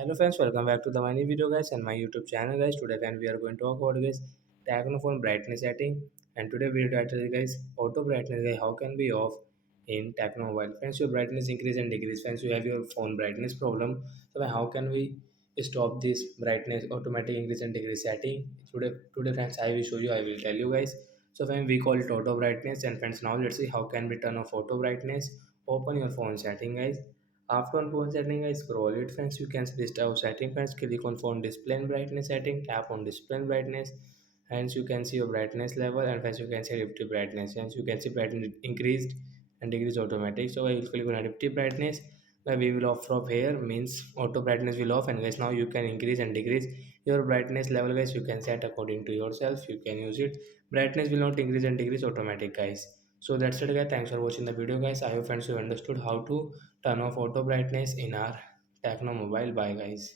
Hello friends, welcome back to the my new video guys and my YouTube channel guys. Today again we are going to talk about guys Technophone brightness setting, and today video title is guys auto brightness guys, how can be off in Techno mobile. Friends, your brightness increase and decrease. Friends, you have your phone brightness problem. So how can we stop this brightness automatic increase and decrease setting? Today friends, I will show you, I will tell you guys. So when we call it auto brightness, and friends, now let's see how can we turn off auto brightness. Open your phone setting guys. After on phone setting, I scroll it friends. You can list out setting friends. Click on phone display and brightness setting. Tap on display and brightness. Hence you can see your brightness level, and friends you can see adaptive brightness. Hence you can see brightness increased and decreased automatic. So I will click on adaptive brightness. Now we will off from here means auto brightness will off, and guys now you can increase and decrease your brightness level guys. You can set according to yourself. You can use it. Brightness will not increase and decrease automatic guys. So that's it guys. Thanks for watching the video guys. I hope friends you understood how to turn off auto brightness in our Tecno mobile. Bye guys.